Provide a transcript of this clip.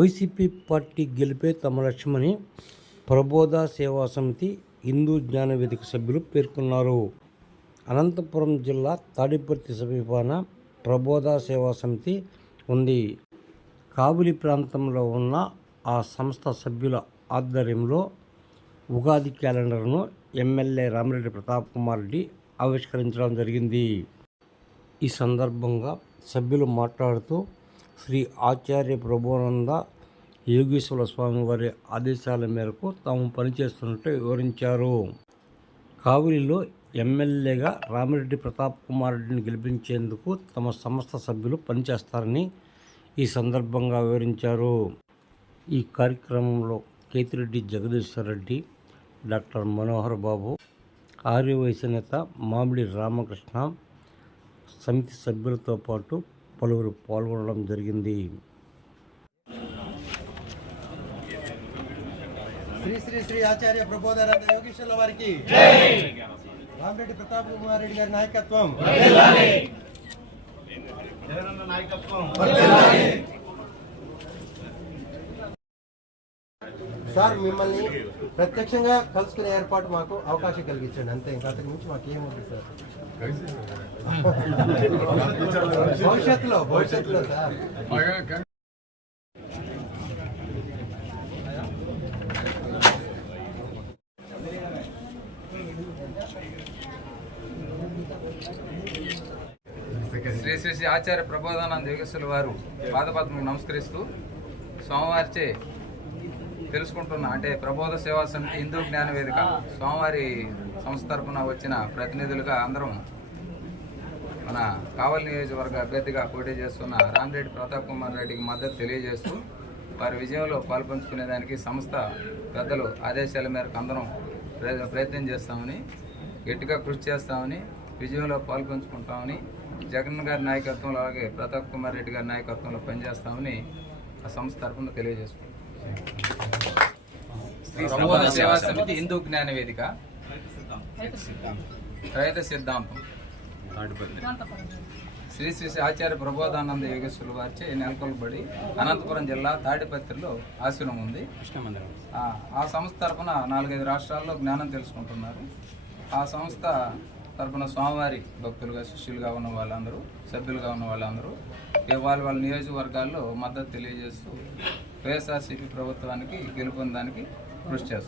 YCP party గెలిపే తమ లక్ష్యమని ప్రబోధ సేవా సమితి హిందూ జ్ఞాన వేదిక సభ్యులు పేర్కొన్నారు. అనంతపురం జిల్లా తాడిపర్తి సమీపాన ప్రబోధ సేవా సమితి ఉంది. కాబులి ప్రాంతంలో ఉన్న ఆ సంస్థ సభ్యుల ఆధ్వర్యంలో ఉగాది క్యాలెండర్ను ఎమ్మెల్యే రామిరెడ్డి ప్రతాప్ కుమార్ రెడ్డి ఆవిష్కరించడం జరిగింది. ఈ సందర్భంగా సభ్యులు మాట్లాడుతూ శ్రీ ఆచార్య ప్రభునంద యోగేశ్వర స్వామి వారి ఆదేశాల మేరకు తాము పనిచేస్తున్నట్టు వివరించారు. కావిలిలో ఎమ్మెల్యేగా రామిరెడ్డి ప్రతాప్ కుమార్ రెడ్డిని గెలిపించేందుకు తమ సంస్థ సభ్యులు పనిచేస్తారని ఈ సందర్భంగా వివరించారు. ఈ కార్యక్రమంలో కేతిరెడ్డి జగదీశ్వర్ రెడ్డి డాక్టర్ మనోహర్ బాబు ఆర్యవైశ్య నేత మామిడి రామకృష్ణ సమితి సభ్యులతో పాటు పలువురు పాల్గొనడం జరిగింది. శ్రీ శ్రీ శ్రీ ఆచార్య ప్రబోధానంద యోగేశ్వర్ల వారికి రామరెడ్డి ప్రతాప్ కుమార్ రెడ్డి గారి నాయకత్వం. జగనన్న నాయకత్వం. సార్ మిమ్మల్ని ప్రత్యక్షంగా కలుసుకునే ఏర్పాటు మాకు అవకాశం కలిగించండి. అంతే ఇంకా అంతకు మించి మాకు ఏముంది సార్. భవిష్యత్తులో భవిష్యత్తులో సార్. శ్రీ శ్రీ శ్రీ ఆచార్య ప్రబోధానంద యోగేశ్వరుల వారు పాదపద్మకు నమస్కరిస్తూ స్వామివారిచే తెలుసుకుంటున్న. అంటే ప్రబోధ సేవా సమితి హిందూ జ్ఞాన వేదిక. స్వామివారి సంస్థ తరపున వచ్చిన ప్రతినిధులుగా అందరం మన కావలి నియోజకవర్గ అభ్యర్థిగా పోటీ చేస్తున్న రామిరెడ్డి ప్రతాప్ కుమార్ రెడ్డికి మద్దతు తెలియజేస్తూ వారి విజయంలో పాల్పంచుకునేదానికి సంస్థ పెద్దలు ఆదేశాల మేరకు అందరం ప్రయ- ప్రయత్నం చేస్తామని గట్టిగా కృషి చేస్తామని విజయంలో పాల్పంచుకుంటామని జగన్ గారి నాయకత్వంలో అలాగే ప్రతాప్ కుమార్ రెడ్డి గారి నాయకత్వంలో పనిచేస్తామని ఆ సంస్థ తరఫున తెలియజేసుకుంటాం శ్రీ సేవా సమితి హిందూ జ్ఞాన వేదిక. రైత సిద్ధాంతం. శ్రీ శ్రీ శ్రీ ఆచార్య ప్రబోధానంద యోగేశ్వరుల వారిచే నెలకొల్పబడి అనంతపురం జిల్లా తాడిపత్రిలో ఆశ్రమం ఉంది. ఆ, ఆ సంస్థ తరపున నాలుగైదు రాష్ట్రాల్లో జ్ఞానం తెలుసుకుంటున్నారు. ఆ సంస్థ తరపున స్వామివారి భక్తులుగా శిష్యులుగా ఉన్న వాళ్ళందరూ సభ్యులుగా ఉన్న వాళ్ళందరూ ఏ వాళ్ళ వాళ్ళ నియోజకవర్గాల్లో మద్దతు తెలియజేస్తూ వైఎస్ఆర్సీపీ ప్రభుత్వానికి గెలుపొందడానికి хрустят.